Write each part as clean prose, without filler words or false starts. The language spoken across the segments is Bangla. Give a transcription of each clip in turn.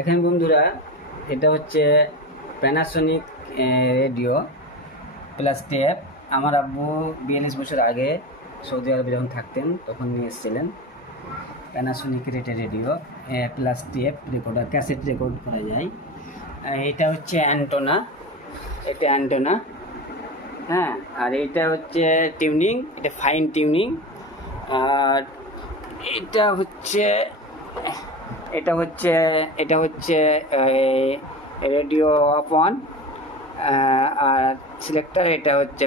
দেখেন বন্ধুরা, এটা হচ্ছে প্যানাসোনিক রেডিও প্লাস টেপ। আমার আব্বু 42 বছর আগে সৌদি আরবে যখন থাকতেন তখন নিয়ে এসেছিলেন Panasonic radio plus tape recorder, cassette record করা যায়। এটা হচ্ছে অ্যান্টোনা, এটা অ্যান্টোনা, হ্যাঁ। আর এটা হচ্ছে টিউনিং, এটা ফাইন টিউনিং। আর এটা হচ্ছে এটা হচ্ছে এটা হচ্ছে রেডিও অফ অন। আর সিলেক্টর এটা হচ্ছে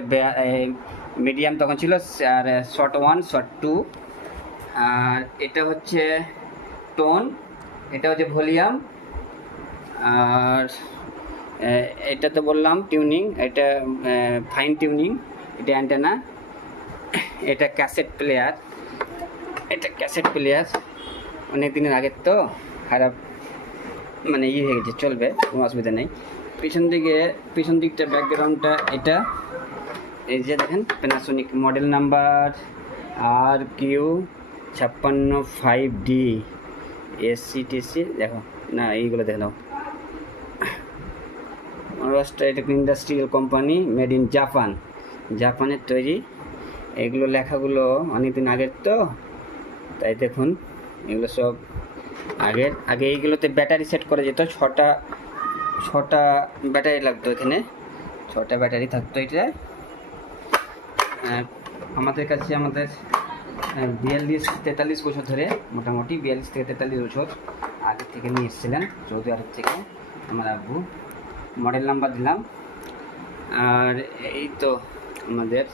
মিডিয়াম তখন ছিল, আর শর্ট 1 শর্ট 2। আর এটা হচ্ছে টোন, এটা হচ্ছে ভলিউম। আর এটা তো বললাম টিউনিং, এটা ফাইন টিউনিং, এটা অ্যান্টেনা। এটা ক্যাসেট প্লেয়ার, এটা ক্যাসেট প্লেয়ার অনেক দিনের আগের তো খারাপ মানে হয়ে গেছে, চলবে, কোনো অসুবিধা নেই। পিছন দিকটা ব্যাকগ্রাউন্ডটা এটা এই যে দেখেন Panasonic model number RQ565D SCTC। দেখো না, এইগুলো দেখে নাও। এটা ইন্ডাস্ট্রিয়াল কোম্পানি, মেড ইন জাপানের তৈরি। এগুলো লেখাগুলো অনেকদিন আগের তো, তাই দেখুন এগুলো সব আগে এইগুলোতে ব্যাটারি সেট করা যেত। ছটা ব্যাটারি লাগতো, এখানে 6টা ব্যাটারি থাকতো। এটা আমাদের কাছে 42-43 বছর ধরে, মোটামুটি 42 থেকে 43 বছর আগে থেকে নিয়ে এসেছিলেন সৌদি আরব থেকে আমার আব্বু। মডেল নাম্বার দিলাম। আর এই তো আমাদের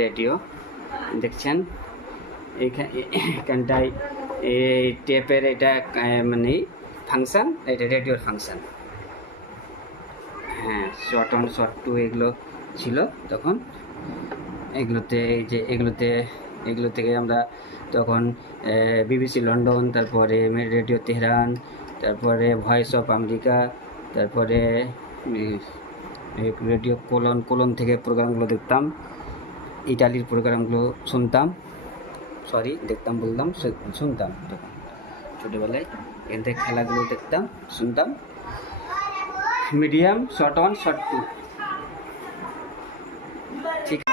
রেডিও দেখছেন, এখানটায় এই টেপের এটা মানে ফাংশান, এটা রেডিওর ফাংশান। হ্যাঁ, শর্ট 1 শর্ট 2 এগুলো ছিল তখন। এগুলোতে এই যে এগুলো থেকে আমরা তখন BBC লন্ডন, তারপরে রেডিও তেহরান, তারপরে ভয়েস অফ আমেরিকা, তারপরে রেডিও কোলন থেকে প্রোগ্রামগুলো দেখতাম। ইটালির প্রোগ্রামগুলো শুনতাম, শুনতাম তখন ছোটোবেলায়। এখান থেকে খেলাগুলো দেখতাম, শুনতাম। Medium, short 1 short 2। ঠিক আছে।